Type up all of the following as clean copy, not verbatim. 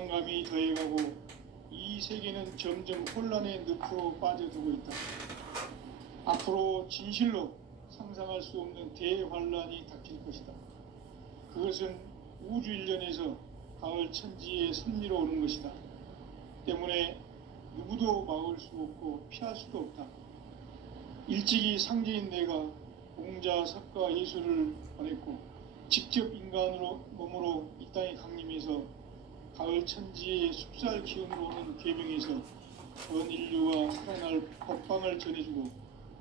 불안감이 더해가고 이 세계는 점점 혼란의 늪으로 빠져들고 있다. 앞으로 진실로 상상할 수 없는 대환란이 닥칠 것이다. 그것은 우주 일련에서 가을 천지의 섭리로 오는 것이다. 때문에 누구도 막을 수 없고 피할 수도 없다. 일찍이 상제인 내가 공자, 석가, 예수를 보냈고 직접 인간으로 몸으로 이 땅에 강림해서 가을 천지의 숲살 기운으로 오는 계명에서 전 인류와 살아날 법방을 전해주고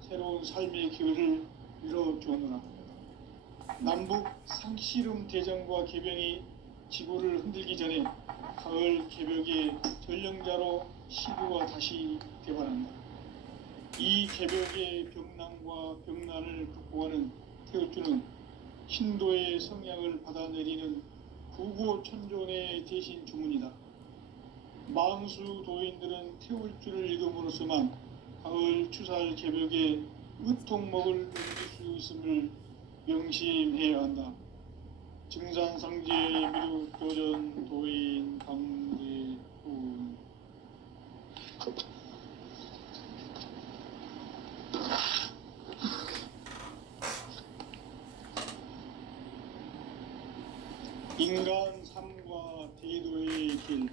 새로운 삶의 기회를 열어주었노라. 남북 상씨름 대전과 계병이 지구를 흔들기 전에 가을 개벽의 전령자로 시구가 다시 개발한다. 이 개벽의 병난과 병난을 극복하는 태우주는 신도의 성향을 받아내리는 구고천존의 대신 주문이다. 망수 도인들은 태울주를 읽음으로써만 가을 추살 개벽의 으통목을 넘길 수 있음을 명심해야 한다. 증산상제 미륵 도전 도인 강대훈. 인간 삶과 대도의 길.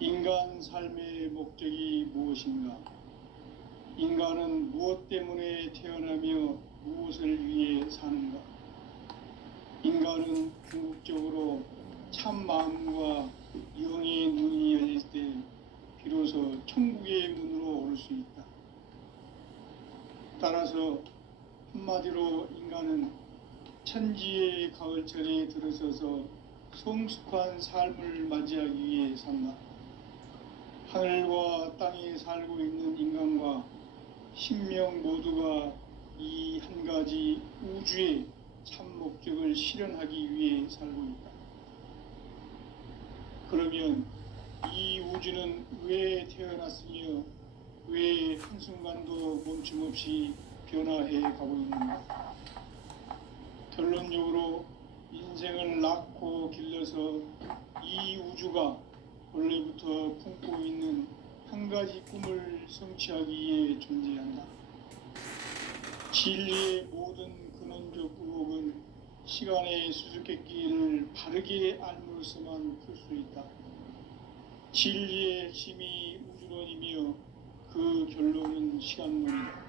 인간 삶의 목적이 무엇인가? 인간은 무엇 때문에 태어나며 무엇을 위해 사는가? 인간은 궁극적으로 참 마음과 영의 눈이 열릴 때 비로소 천국의 문으로 올 수 있다. 따라서 한마디로 인간은 천지의 가을철에 들어서서 성숙한 삶을 맞이하기 위해 산다. 하늘과 땅에 살고 있는 인간과 신명 모두가 이 한 가지 우주의 참 목적을 실현하기 위해 살고 있다. 그러면 이 우주는 왜 태어났으며 왜 한순간도 멈춤없이 변화해 가고 있는가? 결론적으로 인생을 낳고 길러서 이 우주가 원래부터 품고 있는 한 가지 꿈을 성취하기 위해 존재한다. 진리의 모든 근원적 의혹은 시간의 수수께끼를 바르게 알므로서만 풀 수 있다. 진리의 핵심이 우주론이며 그 결론은 시간론이다.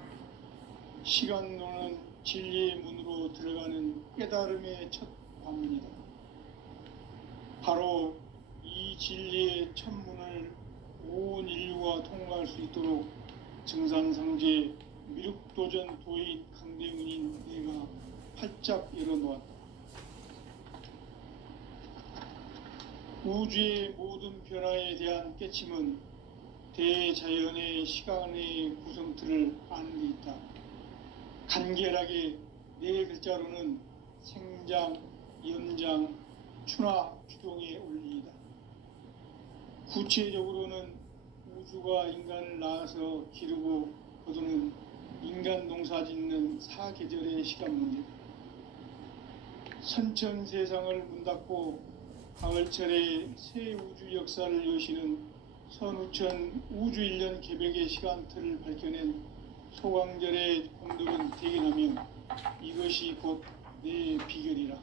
시간론은 진리의 문으로 들어가는 깨달음의 첫 관문이다. 바로 이 진리의 첫 문을 온 인류가 통과할 수 있도록 증산상제 미륵도전 도인 강대훈인 내가 활짝 열어놓았다. 우주의 모든 변화에 대한 깨침은 대자연의 시간의 구성틀을 아는 데 있다. 간결하게 네 글자로는 생장, 연장, 추나 추동의 원리이다. 구체적으로는 우주가 인간을 낳아서 기르고 거두는 인간 농사 짓는 사계절의 시간 문제다. 선천 세상을 문 닫고 가을철에 새 우주 역사를 여시는 선우천 우주일년 개벽의 시간틀을 밝혀낸 소강절의 공들은 대견하며 이것이 곧 내 비결이라.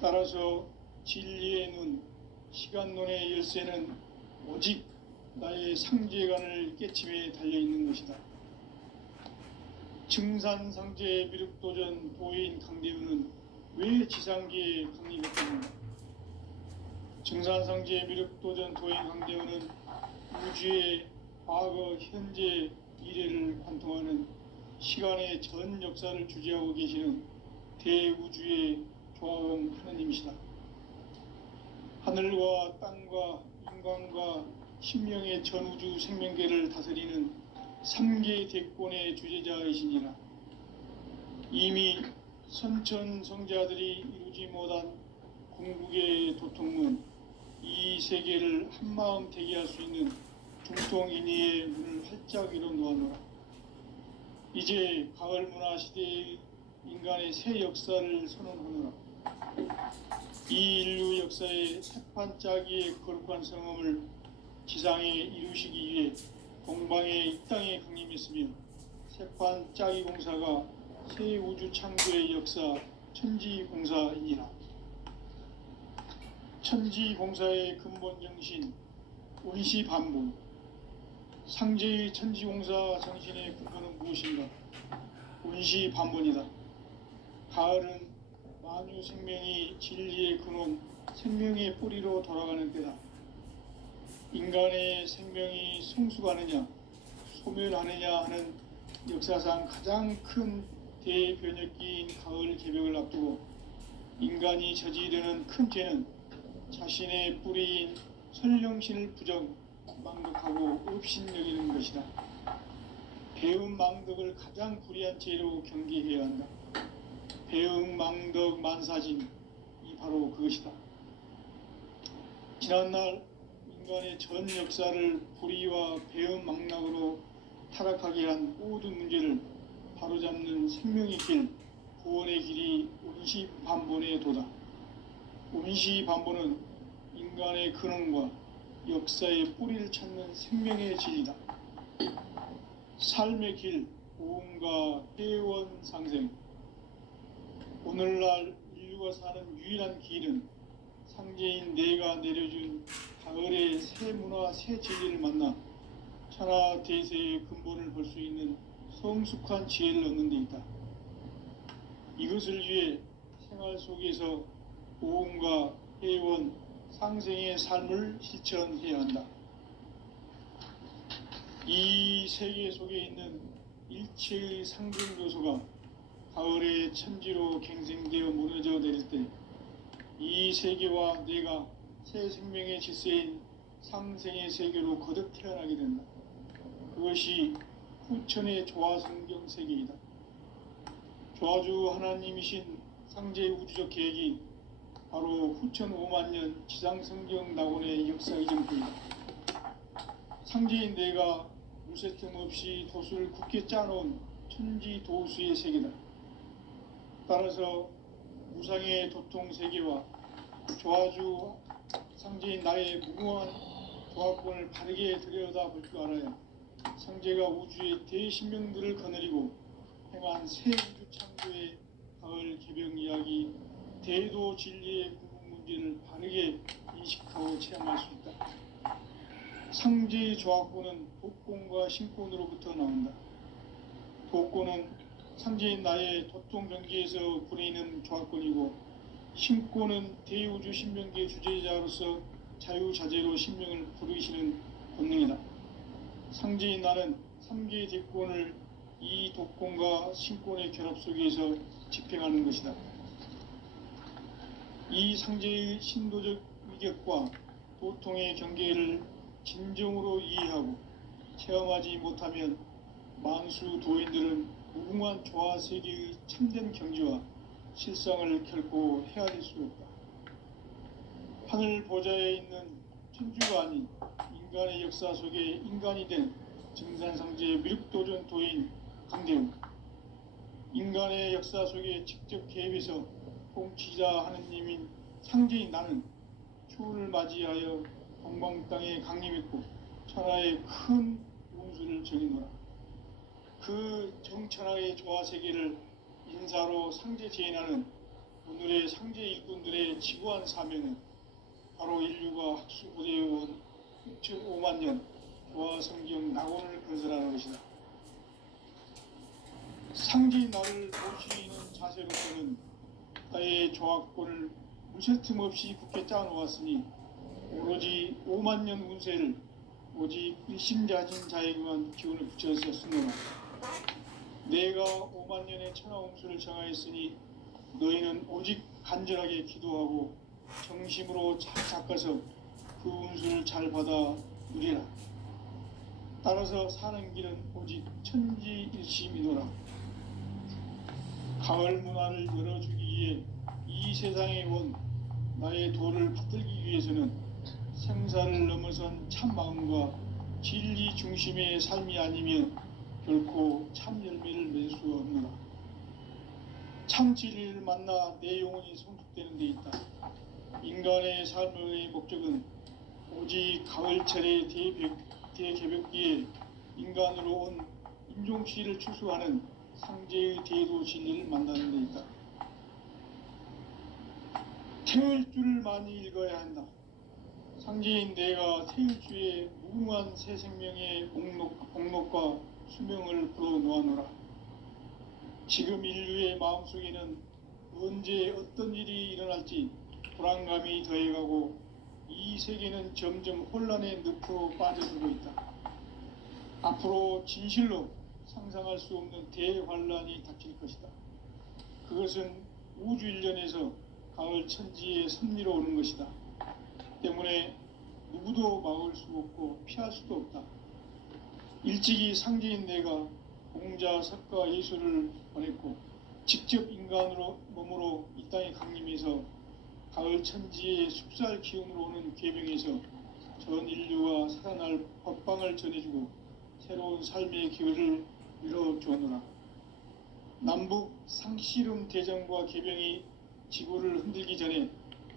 따라서 진리의 눈, 시간론의 열쇠는 오직 나의 상제관을 깨침에 달려있는 것이다. 증산상제 미륵도전 도인 강대훈은 왜 지상계에 강림했던가? 증산상제 미륵도전 도인 강대훈은 우주의 과거, 현재, 미래를 관통하는 시간의 전 역사를 주재하고 계시는 대우주의 조화원 하느님이시다. 하늘과 땅과 인간과 신명의 전우주 생명계를 다스리는 3계 대권의 주재자이시니라. 이미 선천성자들이 이루지 못한 궁극의 도통문, 이 세계를 한마음 대기할 수 있는 중통인의의 문을 활짝 열어놓아노라. 이제 가을 문화 시대의 인간의 새 역사를 선언하노라. 이 인류 역사의 태판짜기의 거룩한 성험을 지상에 이루시기 위해 동방의 이 땅에 강림했으며 태판짜기 공사가 새 우주 창조의 역사 천지공사이니라. 천지공사의 근본 정신 원시반본. 상제의 천지공사 정신의 근본은 무엇인가? 원시반본이다. 가을은 만유 생명이 진리의 근원, 생명의 뿌리로 돌아가는 때다. 인간의 생명이 성숙하느냐, 소멸하느냐 하는 역사상 가장 큰 대변혁기인 가을 개벽을 앞두고 인간이 저지르는 큰 죄는 자신의 뿌리인 선령신을 부정, 망덕하고 업신여기는 것이다. 배음 망덕을 가장 불의한 죄로 경계해야 한다. 배음 망덕 만사진이 바로 그것이다. 지난날 인간의 전 역사를 불의와 배음 망락으로 타락하게 한 모든 문제를 바로잡는 생명의 길, 구원의 길이 원시반본의 도다. 원시반본은 인간의 근원과 역사의 뿌리를 찾는 생명의 진리다. 삶의 길, 고음과 회원상생. 오늘날 인류가 사는 유일한 길은 상제인 내가 내려준 가을의 새 문화, 새 진리를 만나 천하 대세의 근본을 볼 수 있는 성숙한 지혜를 얻는 데 있다. 이것을 위해 생활 속에서 고음과 회원, 상생의 삶을 실천해야 한다. 이 세계 속에 있는 일체의 상징 요소가 가을의 천지로 갱생되어 무너져 내릴 때 이 세계와 내가 새 생명의 질서인 상생의 세계로 거듭 태어나게 된다. 그것이 후천의 조화성경 세계이다. 조화주 하나님이신 상제 우주적 계획이 바로 후천 5만년 지상성경 낙원의 역사 이전표이다. 상제인 내가 무쇠틈 없이 도수를 굳게 짜놓은 천지 도수의 세계다. 따라서 무상의 도통 세계와 조화주 상제인 나의 무궁한 조합권을 바르게 들여다볼 줄 알아야 상제가 우주의 대신명들을 거느리고 행한 새 우주 창조의 가을 개벽 이야기, 대도 진리의 궁극 문제를 바르게 인식하고 체험할 수 있다. 상제의 조합권은 독권과 신권으로부터 나온다. 독권은 상제인 나의 도통 경계에서 부리는 조합권이고, 신권은 대우주 신명계 주제자로서 자유자재로 신명을 부르시는 본능이다. 상제인 나는 3개의 대권을 이 독권과 신권의 결합 속에서 집행하는 것이다. 이 상제의 신도적 위격과 도통의 경계를 진정으로 이해하고 체험하지 못하면 만수 도인들은 무궁한 조화세계의 참된 경지와 실상을 결코 헤아릴 수 없다. 하늘 보좌에 있는 천주가 아닌 인간의 역사 속에 인간이 된 증산상제의 미륵도전 도인 강대웅, 인간의 역사 속에 직접 개입해서 통치자 하느님인 상제인 나는 초를 맞이하여 동방 땅에 강림했고 천하의 큰 용수를 정의노라. 그 정천하의 조화세계를 인사로 상제 제인하는 오늘의 상제 일꾼들의 지구한 사명은 바로 인류가 학수고대해온 6,5만년 조화성경 낙원을 건설하는 것이다. 상제인 나를 모시는 자세로서는 나의 조합권을 무쇠틈 없이 굳게 짜놓았으니 오로지 5만년 운세를 오직 일심자진 자에게만 기운을 붙여서 쓰노라. 내가 5만년의 천하홍수를 정하였으니 너희는 오직 간절하게 기도하고 정심으로 잘 닦아서 그 운수를 잘 받아 누리라. 따라서 사는 길은 오직 천지일심이노라. 가을 문화를 열어주기 위해 이 세상에 온 나의 도를 받들기 위해서는 생사를 넘어선 참마음과 진리 중심의 삶이 아니면 결코 참 열매를 맺을 수 없노라. 참 진리를 만나 내 영혼이 성숙되는 데 있다. 인간의 삶의 목적은 오직 가을철의 대개벽기에 인간으로 온 인종씨를 추수하는 상제의 대도 진리를 만나는 데 있다. 태을 줄을 많이 읽어야 한다. 상제인 내가 태을주의 무궁한 새 생명의 목록과 수명을 불어놓아노라. 지금 인류의 마음속에는 언제 어떤 일이 일어날지 불안감이 더해가고 이 세계는 점점 혼란의 늪으로 빠져들고 있다. 앞으로 진실로 상상할 수 없는 대환란이 닥칠 것이다. 그것은 우주 일련에서 가을 천지의 섭리로 오는 것이다. 때문에 누구도 막을 수 없고 피할 수도 없다. 일찍이 상제인 내가 공자, 석가, 예수를 보냈고 직접 인간으로 몸으로 이 땅에 강림해서 가을 천지의 숙살 기운으로 오는 궤병에서 전 인류가 살아날 법방을 전해주고 새로운 삶의 기회를 밀어주었노라. 남북 상씨름 대전과 개병이 지구를 흔들기 전에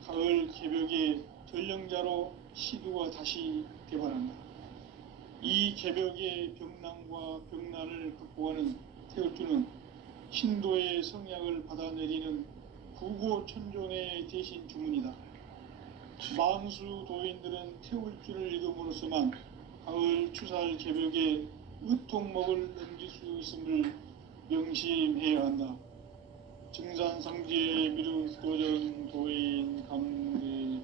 가을 개벽의 전령자로 시두가 다시 개발한다. 이 개벽의 병난과 병난을 극복하는 태울주는 신도의 성약을 받아내리는 구고천존의 대신 주문이다. 만수 도인들은 태울주를 읽음으로써만 가을 추살 개벽의 의통목을 넘길 수 있음을 명심해야 한다. 증산상제 미륵도전 도인 강대훈.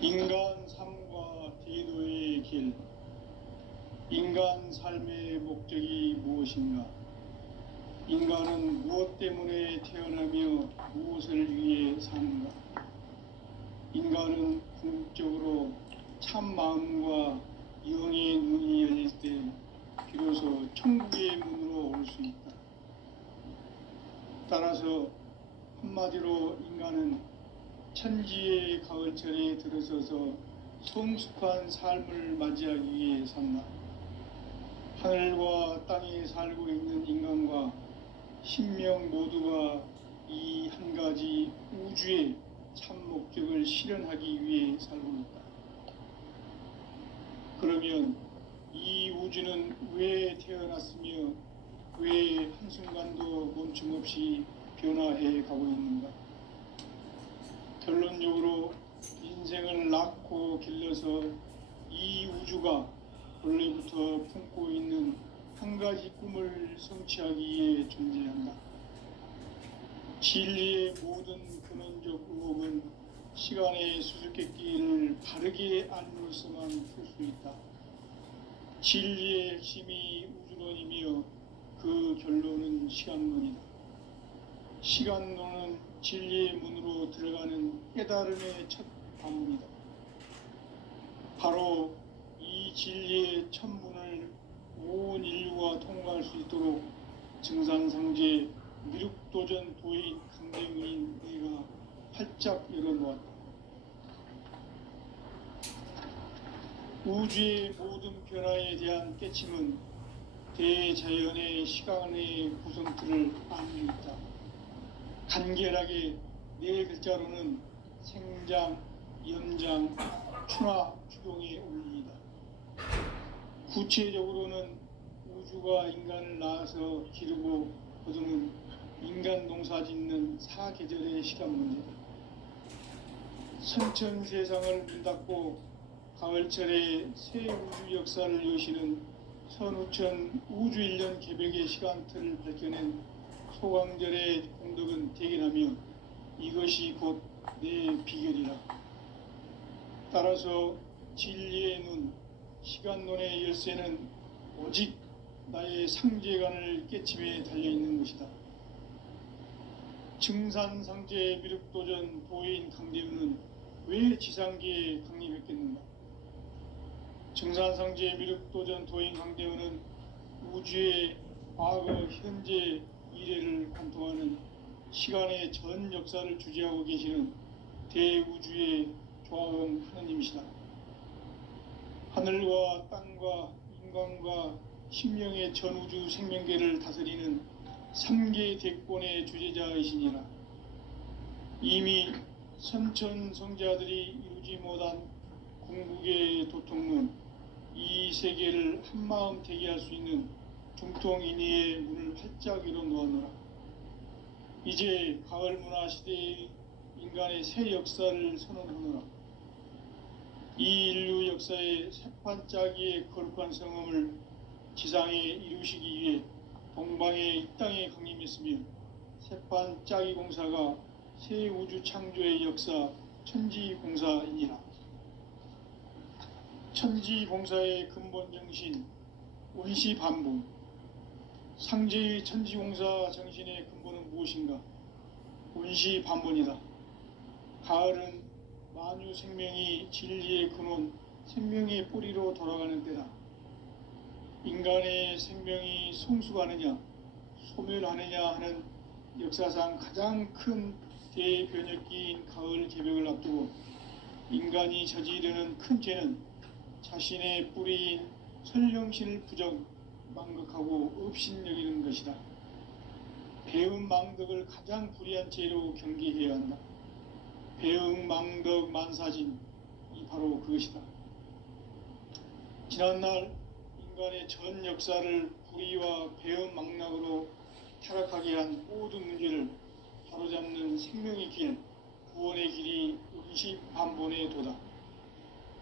인간 삶과 대도의 길. 인간 삶의 목적이 무엇인가? 인간은 무엇 때문에 태어나며 무엇을 위해 사는가? 인간은 궁극적으로 참 마음과 영의 눈이 열릴 때 비로소 천국의 문으로 올 수 있다. 따라서 한마디로 인간은 천지의 가을철에 들어서서 성숙한 삶을 맞이하기 위해 산다. 하늘과 땅에 살고 있는 인간과 신명 모두가 이 한 가지 우주의 참 목적을 실현하기 위해 살고 있다. 그러면 이 우주는 왜 태어났으며 왜 한순간도 멈춤없이 변화해 가고 있는가? 결론적으로 인생을 낳고 길러서 이 우주가 원래부터 품고 있는 한 가지 꿈을 성취하기 위해 존재한다. 진리의 모든 근원적 의혹은 시간의 수수께끼를 바르게 알므로서만 풀 수 있다. 진리의 핵심이 우주론이며 그 결론은 시간론이다. 시간론은 진리의 문으로 들어가는 깨달음의 첫 방문이다. 바로 이 진리의 첫 문을 온 인류가 통과할 수 있도록 증산상제 미륵도전 도인 강대훈인 내가 활짝 열어놓았다. 우주의 모든 변화에 대한 깨침은 대자연의 시간의 구성틀을 안고 있다. 간결하게 네 글자로는 생장, 연장, 추나 추동의 원리이다. 구체적으로는 우주가 인간을 낳아서 기르고 거두는 인간 농사 짓는 사계절의 시간 문제다. 선천 세상을 문 닫고 가을철에 새 우주 역사를 여시는 선우천 우주일년 개벽의 시간틀을 밝혀낸 소강절의 공덕은 대견하며 이것이 곧 내 비결이라. 따라서 진리의 눈, 시간론의 열쇠는 오직 나의 상제관을 깨침에 달려있는 것이다. 증산상제 미륵도전 도인 강대훈은 왜 지상계에 강림했겠는가? 증산상제 미륵도전 도인 강대훈은 우주의 과거, 현재, 미래를 관통하는 시간의 전 역사를 주재하고 계시는 대우주의 조화음 하느님이시다. 하늘과 땅과 인간과 심령의 전우주 생명계를 다스리는 삼계 대권의 주재자이시니라. 이미 선천성자들이 이루지 못한 궁극의 도통문, 이 세계를 한마음 되게 할 수 있는 중통인의의 문을 활짝 열어 놓았노라. 이제 가을 문화 시대의 인간의 새 역사를 선언하노라. 이 인류 역사의 새판짜기의 거룩한 성음을 지상에 이루시기 위해 동방의 이 땅에 강림했으며, 새판짜기 공사가 새 우주 창조의 역사 천지봉사이니라. 천지봉사의 근본 정신 운시반복. 상제의 천지공사 정신의 근본은 무엇인가? 운시반복이다. 가을은 만유 생명이 진리의 근원, 생명의 뿌리로 돌아가는 때다. 인간의 생명이 성숙하느냐, 소멸하느냐 하는 역사상 가장 큰 대변혁기인 가을 개벽을 앞두고 인간이 저지르는 큰 죄는 자신의 뿌리인 선령신을 부정, 망극하고 업신여기는 것이다. 배음 망덕을 가장 불의한 죄로 경계해야 한다. 배음 망덕 만사진, 이 바로 그것이다. 지난날 인간의 전 역사를 불의와 배음 망락으로 타락하게 한 모든 문제를 바로잡는 생명의 길, 구원의 길이 운시반본의 도다.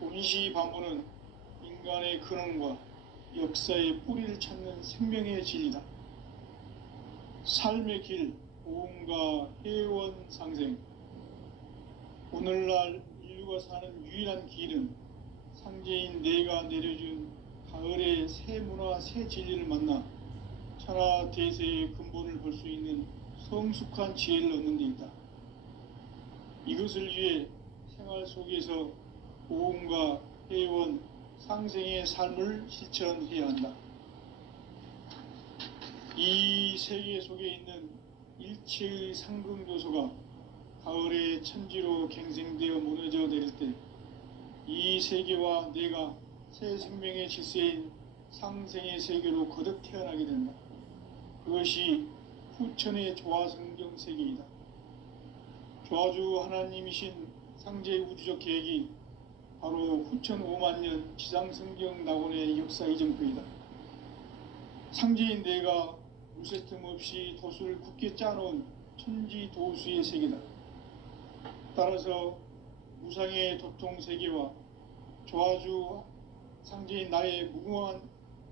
운시반본은 인간의 근원과 역사의 뿌리를 찾는 생명의 진리다. 삶의 길, 보험과 회원 상생. 오늘날 인류가 사는 유일한 길은 상제인 내가 내려준 가을의 새 문화, 새 진리를 만나 천하 대세의 근본을 볼 수 있는 성숙한 지혜를 얻는 데 있다. 이것을 위해 생활 속에서 보험과 회원, 상생의 삶을 실천해야 한다. 이 세계 속에 있는 일체의 상승요소가 가을의 천지로 갱생되어 무너져 내릴 때 이 세계와 내가 새 생명의 질서인 상생의 세계로 거듭 태어나게 된다. 그것이 후천의 조화성경 세계이다. 조화주 하나님이신 상제 우주적 계획이 바로 후천 5만년 지상성경 낙원의 역사 이정표이다. 상제인 내가 무쇠 틈 없이 도수를 굳게 짜놓은 천지도수의 세계다. 따라서 무상의 도통 세계와 조화주 상제인 나의 무궁한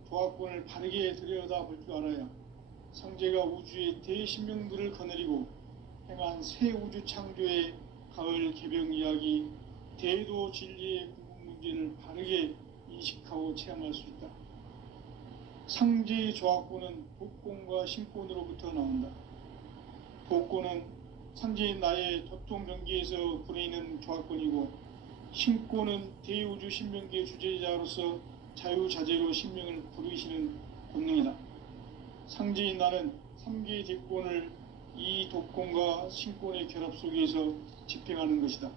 조화권을 바르게 들여다볼 줄 알아야 상제가 우주의 대신명들을 거느리고 행한 새 우주 창조의 가을 개병 이야기, 대도 진리의 궁극 문제를 바르게 인식하고 체험할 수 있다. 상제의 조화권은 독권과 신권으로부터 나온다. 독권은 상제인 나의 도통 경계에서 부리는 조화권이고, 신권은 대우주 신명계 주제자로서 자유자재로 신명을 부르시는 본능이다. 상제인 나는 3개의 대권을 이 독권과 신권의 결합 속에서 집행하는 것이다.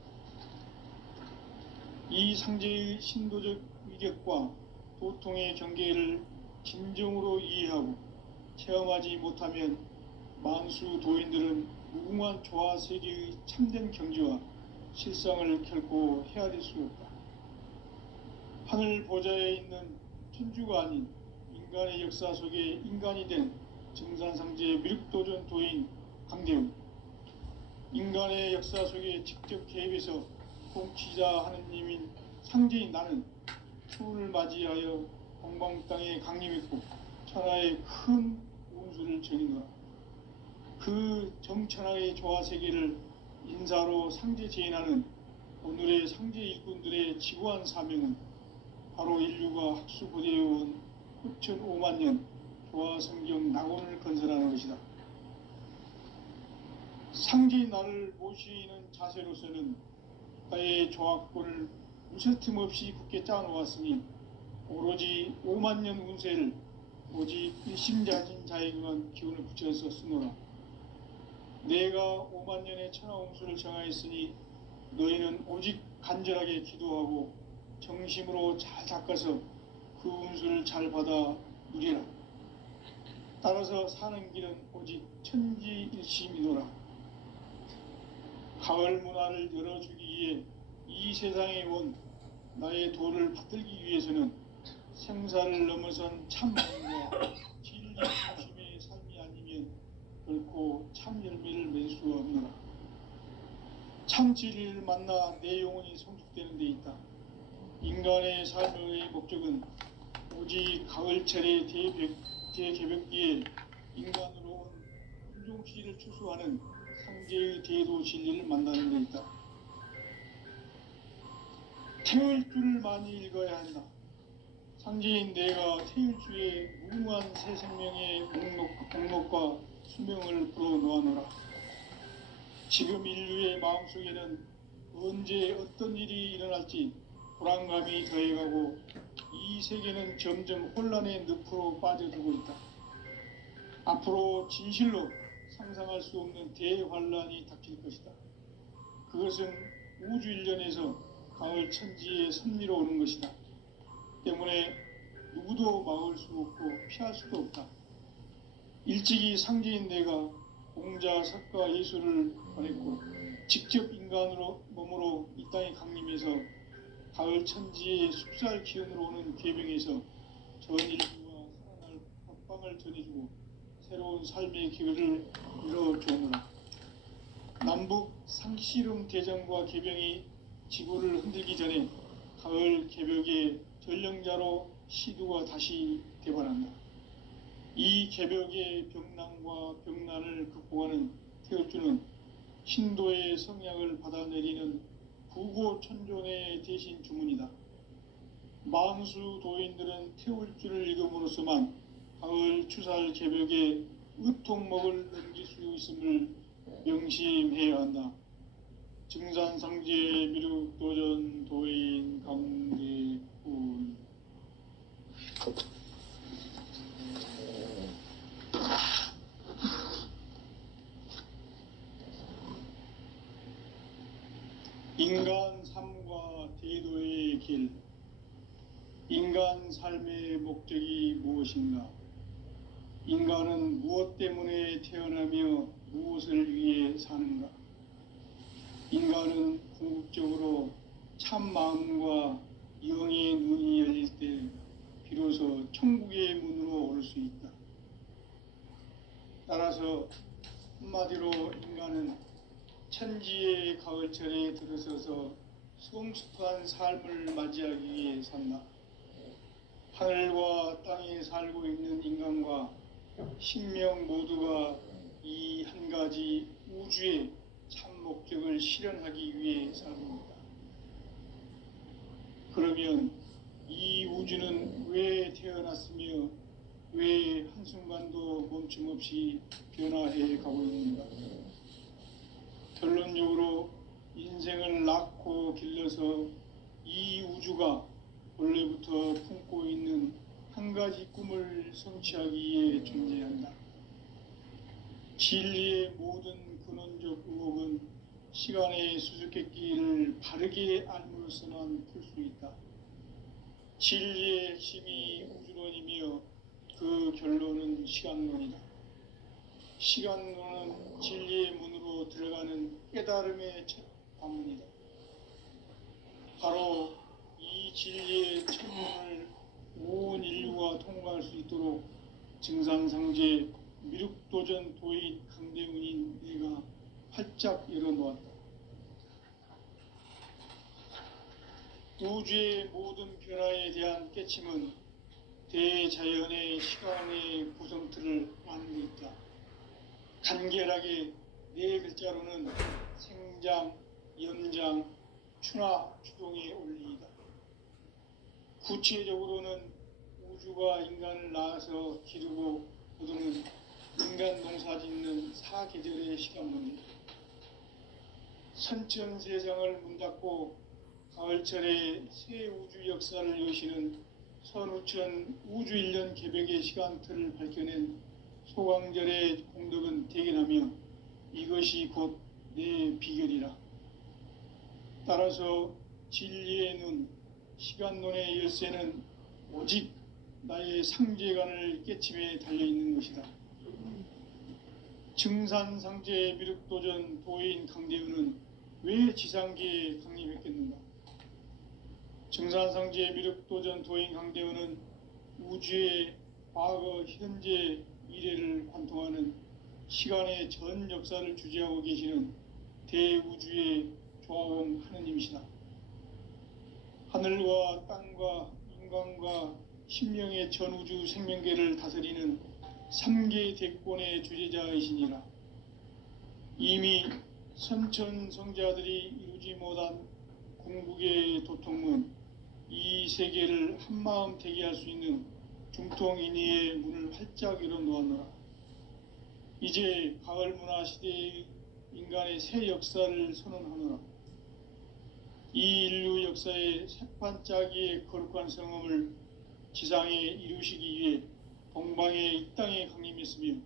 이 상제의 신도적 위격과 도통의 경계를 진정으로 이해하고 체험하지 못하면 만수 도인들은 무궁한 조화 세계의 참된 경지와 실상을 결코 헤아릴 수 없다. 하늘 보좌에 있는 천주가 아닌 인간의 역사 속에 인간이 된 정산상제의 미륵도전 도인 강대웅, 인간의 역사 속에 직접 개입해서 통치자 하느님인 상제인 나는 추운을 맞이하여 동방 땅에 강림했고 천하의 큰 운수를 전인노라. 그 정천하의 조화세계를 인사로 상제 제인하는 오늘의 상제 일꾼들의 지구한 사명은 바로 인류가 학수고대해온 후천 5만년 조화성경 낙원을 건설하는 것이다. 상제인 나를 모시는 자세로서는 나의 조화권을 무쇠 틈 없이 굳게 짜놓았으니 오로지 5만년 운세를 오직 일심자진 자에게만 기운을 붙여서 쓰노라. 내가 5만년의 천하홍수를 정하였으니 너희는 오직 간절하게 기도하고 정심으로 잘 닦아서 그 운수를 잘 받아 누리라. 따라서 사는 길은 오직 천지일심이노라. 가을 문화를 열어주기 위해 이 세상에 온 나의 도를 받들기 위해서는 생사를 넘어선 참마음과 진리 중심의 삶이 아니면 결코 참 열매를 맺을 수 없노라. 참 진리를 만나 내 영혼이 성숙되는 데 있다. 인간의 삶의 목적은 오직 가을철의 대개벽기에 인간으로 온 윤종시를 추수하는 상제의 대도 진리를 만나는 데 있다. 태울 줄을 많이 읽어야 한다. 상제인 내가 태울 주의 무궁한 새 생명의 목록과 수명을 불어놓아노라. 지금 인류의 마음속에는 언제 어떤 일이 일어날지 불안감이 더해가고 이 세계는 점점 혼란의 늪으로 빠져들고 있다. 앞으로 진실로 상상할 수 없는 대환란이 닥칠 것이다. 그것은 우주 일련에서 가을 천지의 섭리로 오는 것이다. 때문에 누구도 막을 수 없고 피할 수도 없다. 일찍이 상제인 내가 공자, 석가, 예수를 보냈고 직접 인간으로 몸으로 이 땅에 강림해서 가을 천지의 숲살 기운으로 오는 계병에서 전 인류와 살아날 법방을 전해주고 새로운 삶의 기회를 열어주오노라. 남북 상씨름 대전과 계병이 지구를 흔들기 전에 가을 개벽의 전령자로 시두가 다시 대발한다. 이 개벽의 병난과 병난을 극복하는 태울주는 신도의 성약을 받아내리는 구고천존의 대신 주문이다. 만수 도인들은 태울주를 읽음으로써만 가을 추살 개벽의 의통목을 넘길 수 있음을 명심해야 한다. 증산상제 미륵도전 도인 강대훈. 인간 삶과 대도의 길. 인간 삶의 목적이 무엇인가? 인간은 무엇 때문에 태어나며 무엇을 위해 사는가? 인간은 궁극적으로 참 마음과 영의 눈이 열릴 때 비로소 천국의 문으로 올 수 있다. 따라서 한마디로 인간은 천지의 가을철에 들어서서 성숙한 삶을 맞이하기 위해 산다. 하늘과 땅에 살고 있는 인간과 신명 모두가 이 한 가지 우주의 참 목적을 실현하기 위해 삽니다. 그러면 이 우주는 왜 태어났으며 왜 한순간도 멈춤없이 변화해 가고 있는가? 결론적으로 인생을 낳고 길러서 이 우주가 원래부터 품고 있는 한 가지 꿈을 성취하기 위해 존재한다. 진리의 모든 근원적 의혹은 시간의 수수께끼를 바르게 알므로서만 풀 수 있다. 진리의 핵심이 우주론이며 그 결론은 시간론이다. 시간론은 진리의 문으로 들어가는 깨달음의 첫 관문이다. 바로 이 진리의 첫 문을 온 인류가 통과할 수 있도록 증산상제 미륵도전 도인 강대훈인 내가 활짝 열어놓았다. 우주의 모든 변화에 대한 깨침은 대자연의 시간의 구성틀을 아는 데 있다. 간결하게 네 글자로는 생장, 연장, 추나 추동의 원리이다. 구체적으로는 우주가 인간을 낳아서 기르고 거두는 인간 농사 짓는 사계절의 시간문이다. 선천세상을 문닫고 가을철에 새 우주 역사를 여시는 선우천 우주일년 개벽의 시간틀을 밝혀낸 소강절의 공덕은 대견하며 이것이 곧 내 비결이라. 따라서 진리의 눈, 시간론의 열쇠는 오직 나의 상제관을 깨침에 달려있는 것이다. 증산상제 미륵도전 도인 강대우는 왜 지상계에 강림했겠는가? 증산상제 미륵도전 도인 강대우는 우주의 과거, 현재, 미래를 관통하는 시간의 전 역사를 주재하고 계시는 대우주의 조화원 하느님이시다. 하늘과 땅과 인간과 신명의 전우주 생명계를 다스리는 3개 대권의 주재자이시니라. 이미 선천성자들이 이루지 못한 궁극의 도통은 이 세계를 한마음 되게 할 수 있는 중통인의의 문을 활짝 열어놓았노라. 이제 가을 문화 시대의 인간의 새 역사를 선언하노라. 이 인류 역사의 새판짜기의 거룩한 성음을 지상에 이루시기 위해 동방의 이 땅에 강림했으며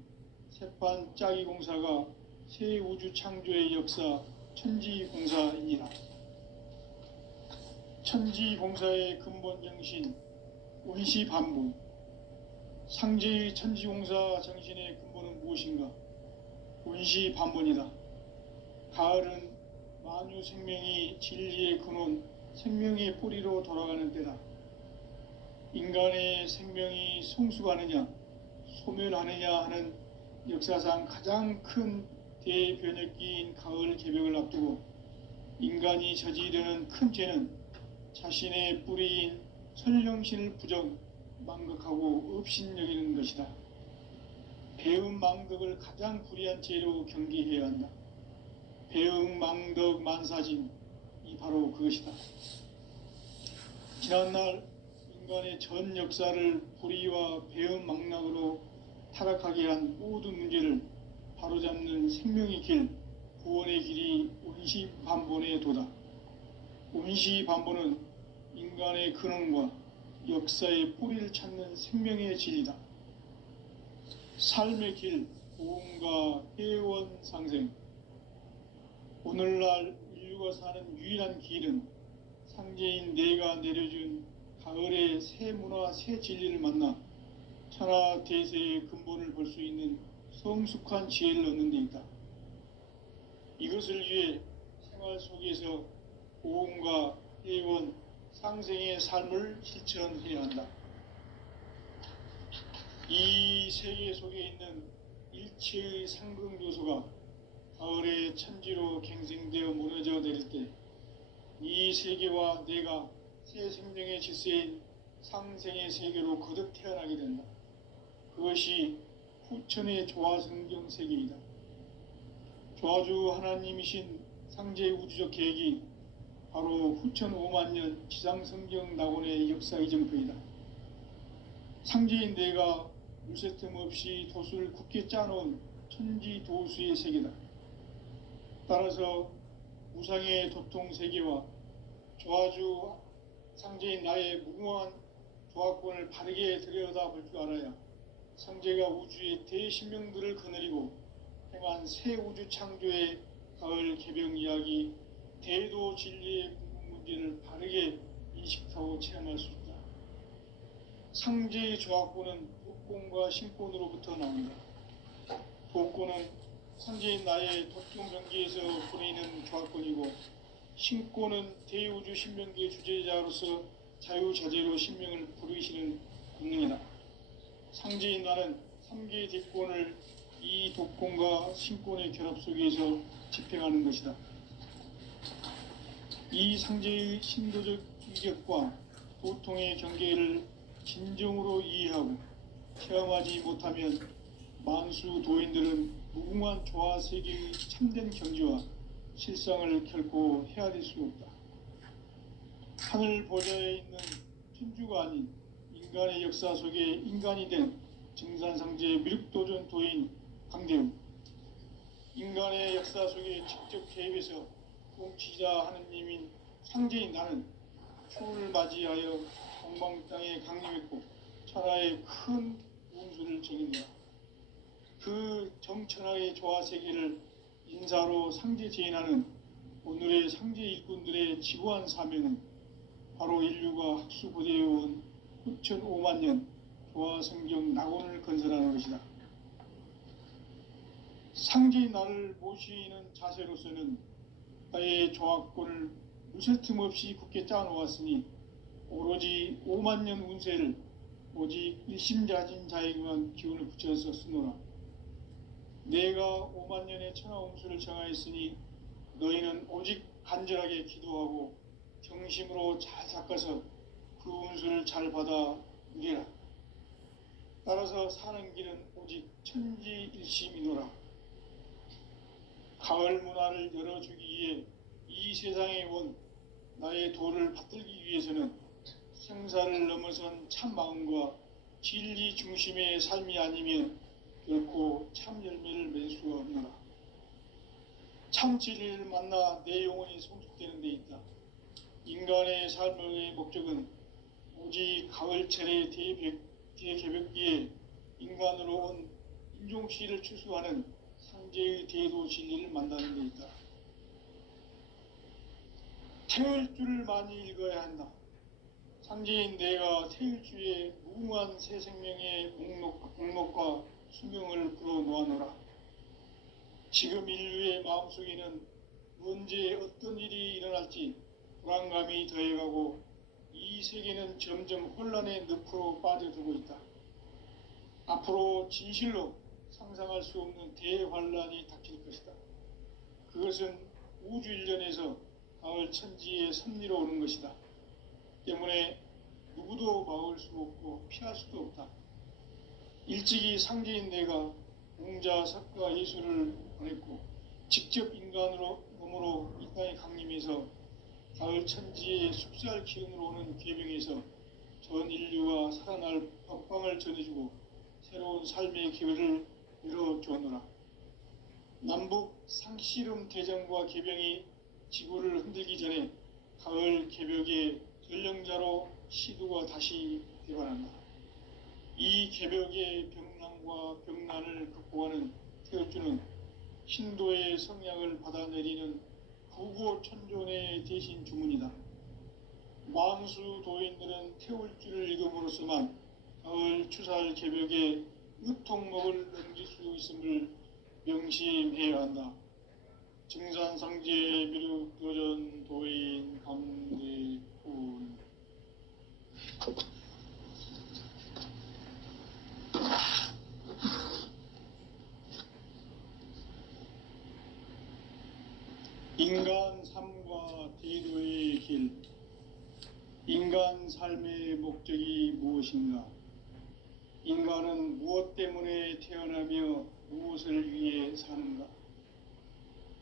새판짜기 공사가 새 우주 창조의 역사 천지공사이니라. 천지공사의 근본 정신 운시반분. 상제의 천지공사 정신의 근본은 무엇인가? 운시반분이다. 가을은 만유 생명이 진리의 근원, 생명의 뿌리로 돌아가는 때다. 인간의 생명이 성숙하느냐, 소멸하느냐 하는 역사상 가장 큰 대변혁기인 가을 개벽을 앞두고 인간이 저지르는 큰 죄는 자신의 뿌리인 선령신을 부정, 망극하고 업신여기는 것이다. 배음 망덕을 가장 불의한 죄로 경계해야 한다. 배음 망덕 만사진, 이 바로 그것이다. 지난날 인간의 전 역사를 불의와 배음 망락으로 타락하게 한 모든 문제를 바로잡는 생명의 길, 구원의 길이 운시반본의 도다. 운시반본은 인간의 근원과 역사의 뿌리를 찾는 생명의 진리다. 삶의 길, 보험과 회원 상생. 오늘날 인류가 사는 유일한 길은 상제인 내가 내려준 가을의 새 문화, 새 진리를 만나 천하 대세의 근본을 볼 수 있는 성숙한 지혜를 얻는 데 있다. 이것을 위해 생활 속에서 보험과 회원, 상생의 삶을 실천해야 한다. 이 세계 속에 있는 일체의 상극 요소가 가을의 천지로 갱생되어 무너져 내릴 때 이 세계와 내가 새 생명의 질서인 상생의 세계로 거듭 태어나게 된다. 그것이 후천의 조화성경 세계이다. 조화주 하나님이신 상제의 우주적 계획이 바로 후천 5만 년 지상성경 낙원의 역사 이정표이다. 상제인 내가 물새틈 없이 도수를 굳게 짜놓은 천지도수의 세계다. 따라서 무상의 도통 세계와 조화주 상제인 나의 무궁한 조화권을 바르게 들여다볼 줄 알아야 상제가 우주의 대신명들을 거느리고 행한 새 우주 창조의 가을 개병 이야기, 대도 진리의 궁극 문제를 바르게 인식하고 체험할 수 있다. 상제의 조화권은 도권과 신권으로부터 나온다. 도권은 상제인 나의 도통 경계에서 보내는 조화권이고, 신권은 대우주 신명계 주제자로서 자유자재로 신명을 부르시는 권능이다. 상제인 나는 3개의 대권을 이 도권과 신권의 결합 속에서 집행하는 것이다. 이 상제의 신도적 인격과 도통의 경계를 진정으로 이해하고 체험하지 못하면 만수 도인들은 무궁한 조화 세계의 참된 경지와 실상을 결코 헤아릴 수 없다. 하늘 보좌에 있는 천주가 아닌 인간의 역사 속에 인간이 된 증산상제 미륵도전 도인 강대우. 인간의 역사 속에 직접 개입해서 통치자 하느님인 상제인 나는 추후를 맞이하여 동방 땅에 강림했고 천하의 큰 운수를 적인다. 그 정천하의 조화 세계를 인사로 상제 제인하는 오늘의 상제 일꾼들의 지고한 사명은 바로 인류가 학수고대해온 흑천 5만 년 조화성경 낙원을 건설하는 것이다. 상제의 나를 모시는 자세로서는 나의 조합권을 무쇠틈 없이 굳게 짜놓았으니 오로지 5만 년 운세를 오직 일심자진 자에게만 기운을 붙여서 쓰노라. 내가 5만 년의 천하운수를 정하였으니 너희는 오직 간절하게 기도하고 정심으로 잘 닦아서 그 운수를 잘 받아 누리라. 따라서 사는 길은 오직 천지일심이노라. 가을 문화를 열어주기 위해 이 세상에 온 나의 도를 받들기 위해서는 생사를 넘어선 참 마음과 진리 중심의 삶이 아니면 결코 참 열매를 맺을 수가 없노라. 참 진리를 만나 내 영혼이 성숙되는 데 있다. 인간의 삶의 목적은 오직 가을철의 대개벽기에 인간으로 온 인종시를 추수하는 상제의 대도 진리를 만나는 데 있다. 태일주를 많이 읽어야 한다. 상제인 내가 태일주의 무궁한 새 생명의 목록과 수명을 불어놓아노라. 지금 인류의 마음속에는 언제 어떤 일이 일어날지 불안감이 더해가고 이 세계는 점점 혼란의 늪으로 빠져들고 있다. 앞으로 진실로 상상할 수 없는 대환란이 닥칠 것이다. 그것은 우주 일련에서 가을 천지의 섭리로 오는 것이다. 때문에 누구도 막을 수 없고 피할 수도 없다. 일찍이 상제인 내가 공자, 석가, 예수를 보냈고 직접 인간으로 몸으로 이 땅에 강림해서 가을 천지의 숲살 기운으로 오는 계명에서 전 인류가 살아날 법방을 전해주고 새로운 삶의 기회를 열어주었노라. 남북 상씨름 대전과 개병이 지구를 흔들기 전에 가을 개벽의 전령자로 시두가 다시 대관한다. 이 개벽의 병난과 병난을 극복하는 태울주는 신도의 성향을 받아내리는 구고천존의 대신 주문이다. 만수 도인들은 태울주를 읽음으로써만 가을 추살 개벽의 으통목을 넘길 수 있음을 명심해야 한다. 증산상제 미륵 도전 도인 강대훈. 인간 삶과 대도의 길. 인간 삶의 목적이 무엇인가? 인간은 무엇 때문에 태어나며 무엇을 위해 사는가?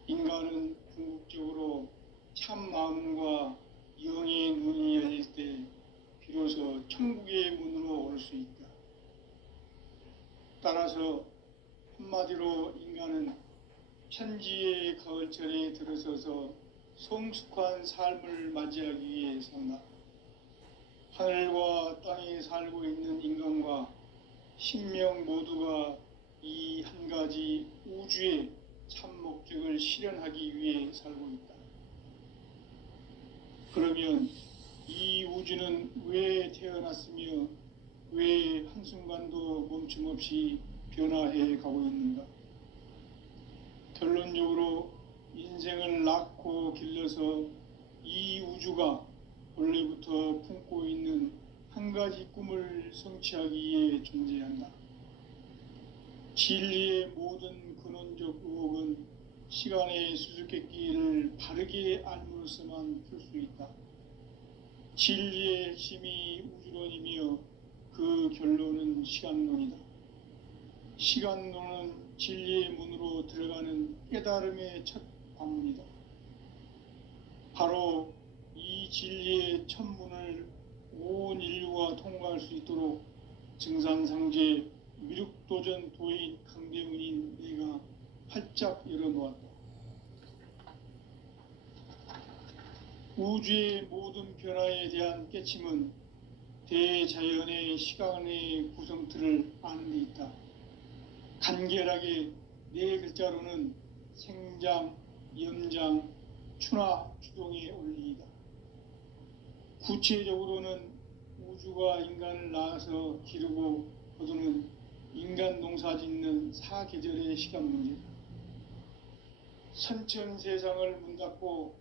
인간은 궁극적으로 참 마음과 영의 눈이 열릴 때 비로소 천국의 문으로 올 수 있다. 따라서 한마디로 인간은 천지의 가을철에 들어서서 성숙한 삶을 맞이하기 위해 산다. 하늘과 땅에 살고 있는 인간과 신명 모두가 이 한 가지 우주의 참 목적을 실현하기 위해 살고 있다. 그러면 이 우주는 왜 태어났으며 왜 한순간도 멈춤 없이 변화해 가고 있는가? 결론적으로 인생을 낳고 길러서 이 우주가 원래부터 품고 있는 한 가지 꿈을 성취하기 위해 존재한다. 진리의 모든 근원적 의혹은 시간의 수수께끼를 바르게 알므로서만 풀 수 있다. 진리의 핵심이 우주론이며 그 결론은 시간론이다. 시간론은 진리의 문으로 들어가는 깨달음의 첫 관문이다. 바로 이 진리의 첫 문을 온 인류가 통과할 수 있도록 증산상제 미륵도전 도인 강대훈인 내가 활짝 열어놓았다. 우주의 모든 변화에 대한 깨침은 대자연의 시간의 구성틀을 아는 데 있다. 간결하게 네 글자로는 생장, 염장, 추나, 추동의 원리이다. 구체적으로는 우주가 인간을 낳아서 기르고 거두는 인간 농사 짓는 사계절의 시간 문제, 선천 세상을 문 닫고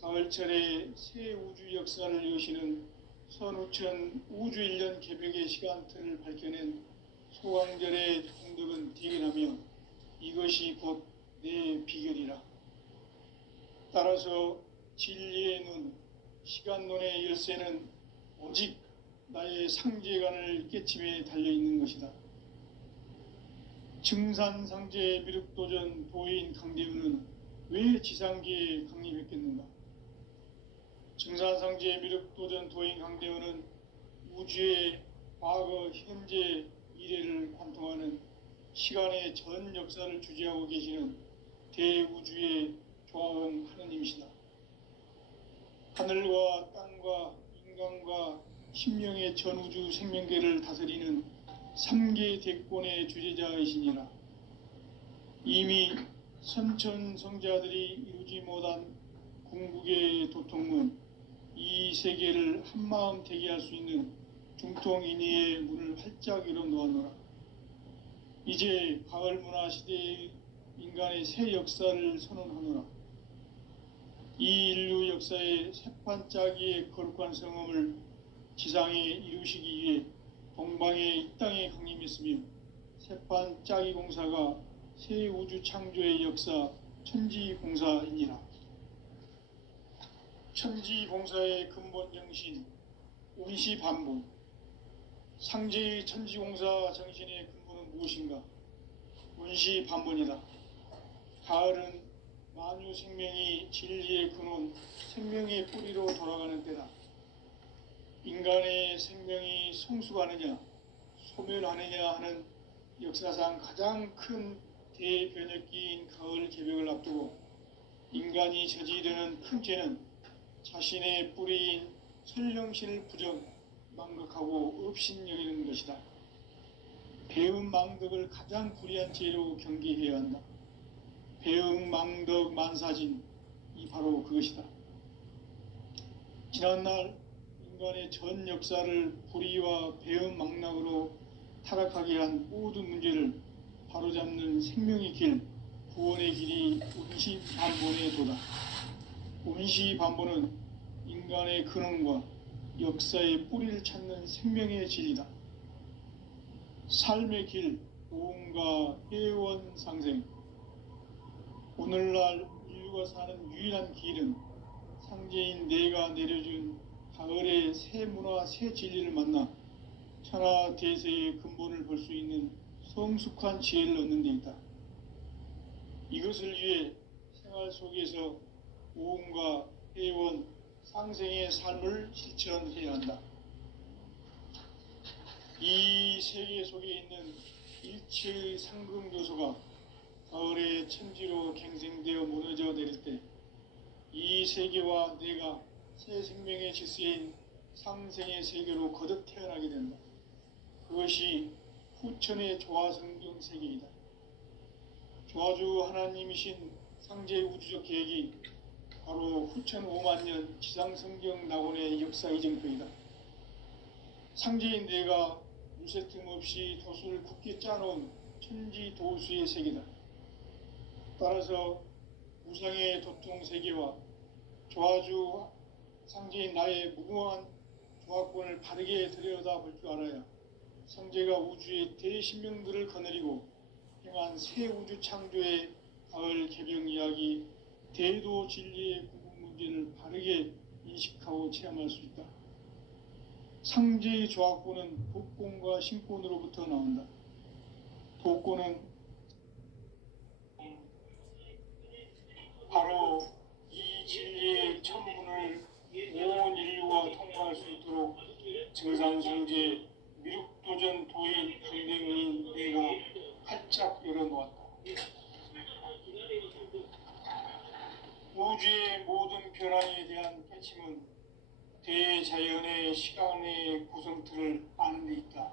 가을철에 새 우주 역사를 여시는 선우천 우주 1년 개벽의 시간틀을 밝혀낸 소강절의 홍덕은 대견하며 이것이 곧 내 비결이라. 따라서 진리의 눈, 시간론의 열쇠는 오직 나의 상제관을 깨침에 달려있는 것이다. 증산상제 미륵도전 도인 강대우는 왜 지상계에 강림했겠는가? 증산상제 미륵도전 도인 강대우는 우주의 과거, 현재, 미래를 관통하는 시간의 전 역사를 주재하고 계시는 대우주의 조화원 하느님이시다. 하늘과 땅과 인간과 신명의 전우주 생명계를 다스리는 3계 대권의 주재자이시니라. 이미 선천성자들이 이루지 못한 궁극의 도통문, 이 세계를 한마음 되게 할 수 있는 중통인의의 문을 활짝 열어 놓았노라. 이제 가을 문화 시대의 인간의 새 역사를 선언하노라. 이 인류 역사의 새판짜기의 거룩한 성험을 지상에 이루시기 위해 동방의 이 땅에 강림했으며 새판짜기 공사가 새 우주 창조의 역사 천지공사이니라. 천지공사의 근본 정신 운시반본, 상제의 천지공사 정신의 근본은 무엇인가? 운시반본이다. 가을은 만유 생명이 진리의 근원, 생명의 뿌리로 돌아가는 때다. 인간의 생명이 성숙하느냐, 소멸하느냐 하는 역사상 가장 큰 대변혁기인 가을 개벽을 앞두고 인간이 저지르는 큰 죄는 자신의 뿌리인 설령신을 부정, 망극하고 업신여기는 것이다. 배음 망덕을 가장 불의한 죄로 경계해야 한다. 배음 망덕 만사진, 이 바로 그것이다. 지난날 인간의 전 역사를 불의와 배음 망락으로 타락하게 한 모든 문제를 바로잡는 생명의 길, 구원의 길이 운시반본의 도다. 운시반본은 인간의 근원과 역사의 뿌리를 찾는 생명의 진리다. 삶의 길, 도움과 회원 상생. 오늘날 인류가 사는 유일한 길은 상제인 내가 내려준 가을의 새 문화, 새 진리를 만나 천하 대세의 근본을 볼 수 있는 성숙한 지혜를 얻는 데 있다. 이것을 위해 생활 속에서 도움과 회원, 상생의 삶을 실천해야 한다. 이 세계 속에 있는 일체의 상금 요소가 가을의 천지로 갱생되어 무너져 내릴 때 이 세계와 내가 새 생명의 질서인 상생의 세계로 거듭 태어나게 된다. 그것이 후천의 조화성경 세계이다. 조화주 하나님이신 상제 우주적 계획이 바로 후천 5만 년 지상성경 낙원의 역사 이정표이다. 상제인 내가 물새 틈 없이 도수를 굳게 짜놓은 천지 도수의 세계다. 따라서 우상의 도통 세계와 조화주 상제인 나의 무궁한 조화권을 바르게 들여다볼 줄 알아야 상제가 우주의 대신명들을 거느리고 행한 새 우주 창조의 가을 개병 이야기, 대도 진리의 궁극 문제를 바르게 인식하고 체험할 수 있다. 상제의 조화권은 독권과 신권으로부터 나온다. 독권은 바로 이 진리의 천분을 온 인류가 통과할 수 있도록 증산상제 미륵도전 도인 강대문인 내가 활짝 열어놓았다. 우주의 모든 변화에 대한 깨침은 대자연의 시간의 구성틀을 아는 데 있다.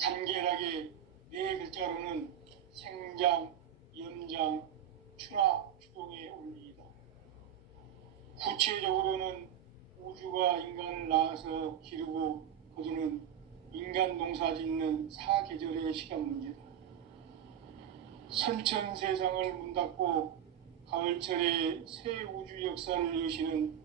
간결하게 네 글자로는 생장, 연장, 추나, 추동의 원리이다. 구체적으로는 우주가 인간을 낳아서 기르고 거두는 인간 농사 짓는 사계절의 시간 문제다. 선천세상을 문 닫고 가을철에 새 우주 역사를 여시는